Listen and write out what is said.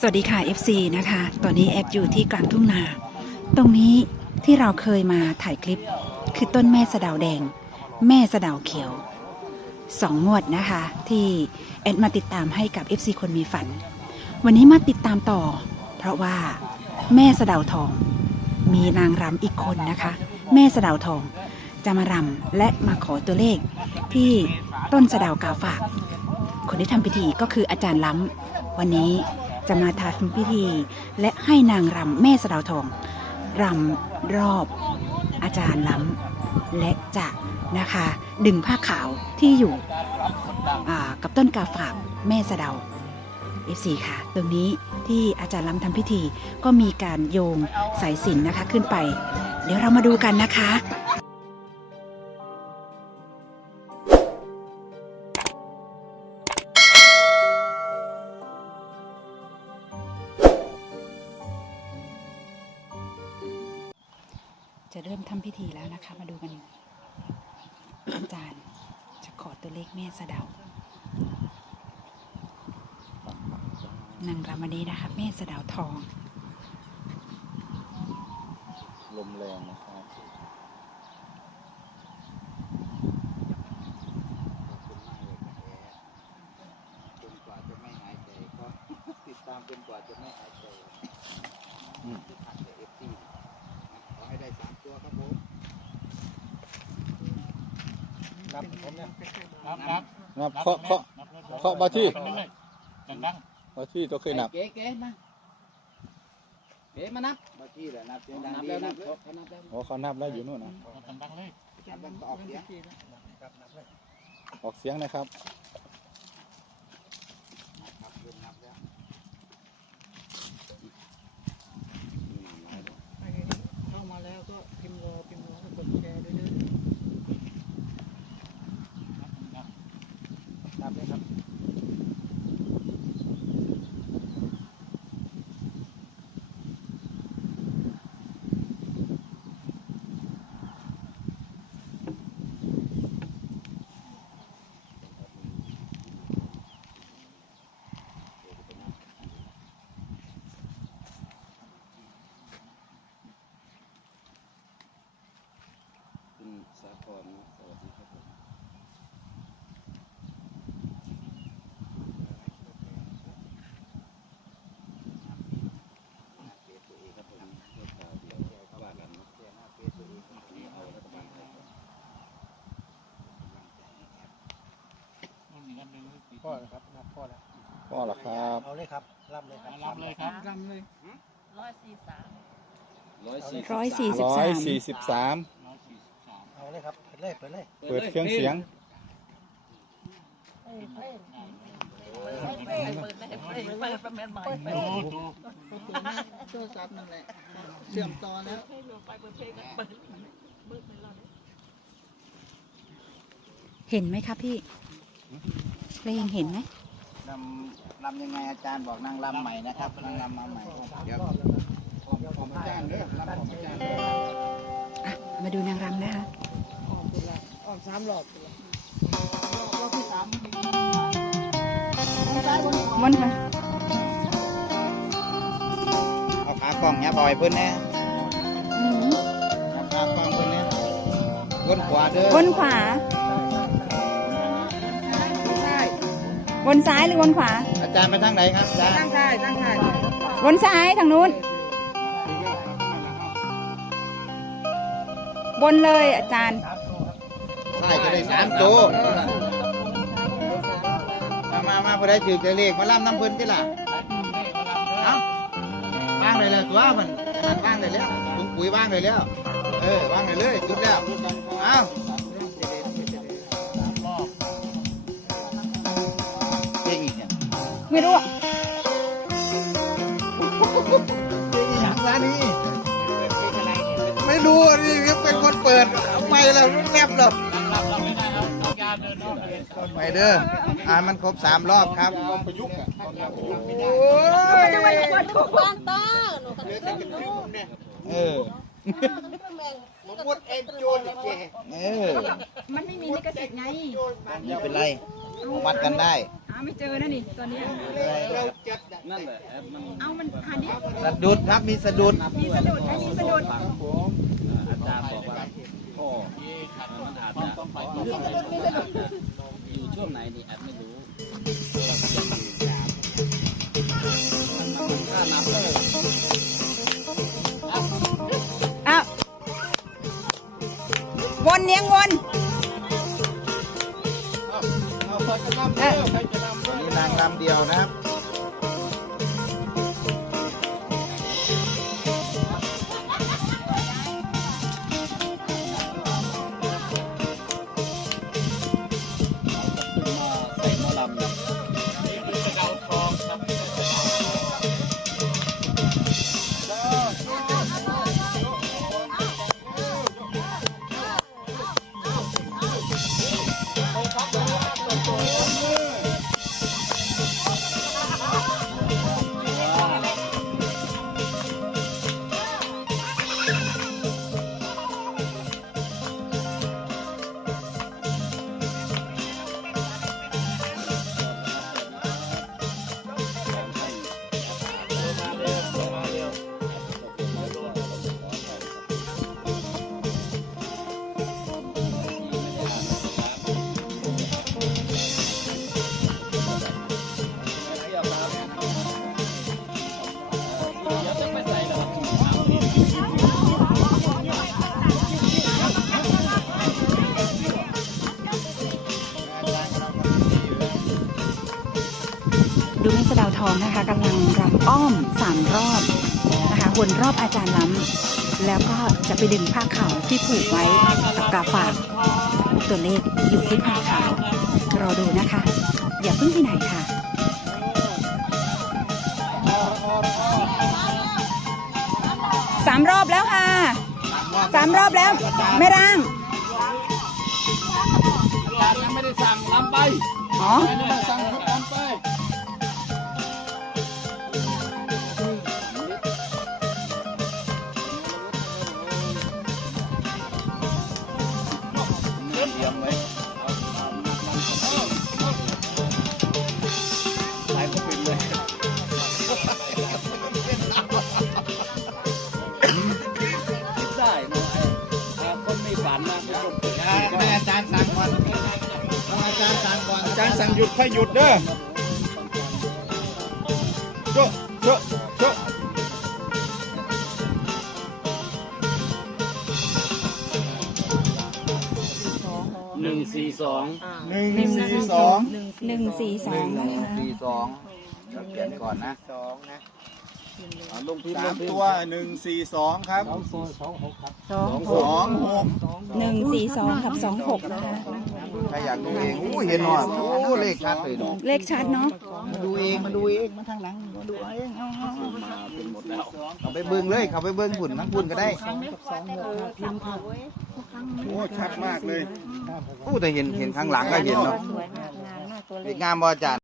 สวัสดีค่ะ FC นะคะ ตอนนี้แอดอยู่ที่กลางทุ่งนา ตรงนี้ที่เราเคยมาถ่ายคลิป คือต้นแม่สะดาวแดง แม่สะดาวเขียวสองงวดนะคะ ที่แอดมาติดตามให้กับ FC คนมีฝัน วันนี้มาติดตามต่อ เพราะว่าแม่สะดาวทอง มีนางรำอีกคนนะคะ แม่สะดาวทองจะมารำและมาขอตัวเลขที่ต้นสะดาวกาฝาก คนที่ทำพิธีก็คืออาจารย์ล้ำวันนี้ จะมาทำพิธี และให้นางรำแม่สะดาวทองรำรอบอาจารย์ล้ำและจะนะคะดึงผ้าขาวที่อยู่กับต้นกาฝากแม่สะเดา F4 ค่ะ ตรงนี้ที่อาจารย์ล้ำทำพิธีก็มีการโยงสายสิญจนนะคะขึ้นไป เดี๋ยวเรามาดูกันนะคะ จะเริ่มทำพิธีแล้วนะคะ มาดูกัน อาจารย์จะขอตัวเลขแม่สะเดานางรำวันนี้นะคะแม่สะเดาทอง ลมแรงนะครับจนกว่าจะไม่หายใจก็ติดตามจนกว่าจะไม่หายใจอืมผ่านแต่เอฟซีขอให้ได้สามตัวครับผม นับผมเนี่ยนับนับนับเคาะเคาะเคาะมาที่ดังว่าที่ตัวเคยนับ เก๋เก๋มาเก๋มานับมาที่แหละนับเสียงดังนับดีแล้วนันับบเลยเขานับแล้วโอ้เขานับแล้วอยู่นู่นนะๆดังๆเลยนับแล้วก็ออกเสียงออกเสียงนะครับนับเริ่มนับแล้วเข้ามาแล้วก็พิมพ์รอพิมพ์รอให้กดแชร์ด้วยนะ นับเลยครับ คุณสาครสวัสดีครับผม เฟซตัวเองครับผมเฟซข่าวเดียวเข้าบ้านกันเนาะแชร์หน้าเฟซตัวเองครับนี่เอารัฐบาลไทยก่อนกำลังใจให้แอป มันมีกันหนึ่ง พ่อนะครับนับพ่อแล้วพ่อเหรอครับ เอาเลยครับรับเลยครับรับเลยครับรำเลยร้อยสี่ร้อยสี่สิบร้อสายมสี่สิบสามร้อยสี่สิบสามเอาเลยครับเปิดเลยเปิดเลยเปิดเครื่องเสียงดูดูโทรศัพท์นั่นแหละเสื่อมต่อแล้วเห็นไหมคะพี่ เพลงเห็นไหมลำลำยังไงอาจารย์บอกนางลำใหม่นะครับนางลำมาใหม่เดี๋ยวผมผมอาจารย์เด้อลำผมอาจารย์อะมาดูนางรำนะคะออกไปละออกสามรอบไปละรอบที่สามมนต์ค่ะเอาขากล้องเนี้ยบอยเพิ่นแน่อืมเอาขากล้องเพิ่นแน่วนขวาเด้อวนขวา วนซ้ายหรือวนขวา อาจารย์ไปทางไหนครับอาจารย์ตั้งค่ายตั้งค่ายวนซ้ายทางนู้น บนเลยอาจารย์ ใช่จะได้สามตัวมามามาพอได้ถือจะเลขมาล่ำน้ำเพิ่นที่ล่ะเอ้าว่างเลยแล้วตัวมันนั่นว่างเลยแล้วถุงปุ๋ยว่างเลยแล้ว เออว่างเลยเลยจุดแล้ว เอ้า ไม่รู้เพลงอีกอย่างซะนี่ไม่รู้นี่เป็นคนเปิดเอาไม่แล้วแนบแล้วรับรับไม่ได้ครับเอายาเดินรอบเลยไปเด้ออ่านมันครบสามรอบครับประยุกต์อะโอ้ยจะไปกวนถูกบ้านต้าหนูกันเพิ่งรู้เออแมงหมดเอ็นโจนเจเออมันไม่มีลิขสิทธิ์ไงไม่เป็นไรวัดกันได้เอาา ไม่เจอนะนี่ตอนนี้นั่นแหละแอปมันเอามันหันนี้สะดุดครับมีสะดุดมีสะดุดไหมมีสะดุดอาจารย์บอกว่าพ่อมันอาจจะอยู่ช่วงไหนนี่แอปไม่รู้ถ้านับก็อ้าววนเนียงวนนี่ นางลำเดียวนะครับ องนะคะกำลังรำอ้อมสามรอบนะคะวนรอบอาจารย์ล้ำแล้วก็จะไปดึงผ้าขาวที่ผูกไว้กับกาฝากตัวเลขอยู่ที่ผ้าขาวรอดูนะคะ อย่าเพิ่งที่ไหนค่ะสามรอบแล้วค่ะสามรอบแล้วแม่ร่างอาจารย์ยังไม่ได้สั่งลำไปอ๋อ จารย์สั่งก่อนอาจารย์สั่งหยุดให้หยุดเด้อโจ๊ะโจ๊ะโจ๊ะหนึ่งสี่สองหนึ่งสี่สองหนึ่งสี่สองนะคะสี่สองเดี๋ยวเขียนก่อนนะสองนะ อ่าลงพิมพ์สาลมงพิมพ์ตัวหนึ่งสี่สองครับสองสองหกหนึ่งสี่สองกับสองหกนะคะ ใครอยากดูเองอู้เห็นหน่อยโอ้เลขชัดเลยเนาะเลขชัดเนาะมาดูเองมาดูเองมาทางหลังมาดูเองเอาเอาเอาไปเบิ้งเลยเขาไปเบิ้งหุ่นทั้งหุ่นก็ได้โอ้ชัดมากเลยอู้แต่เห็นเห็นข้างหลังก็เห็นเนาะสวยมากงานมากตัวเลเด็ขกงามบ่อาจารย์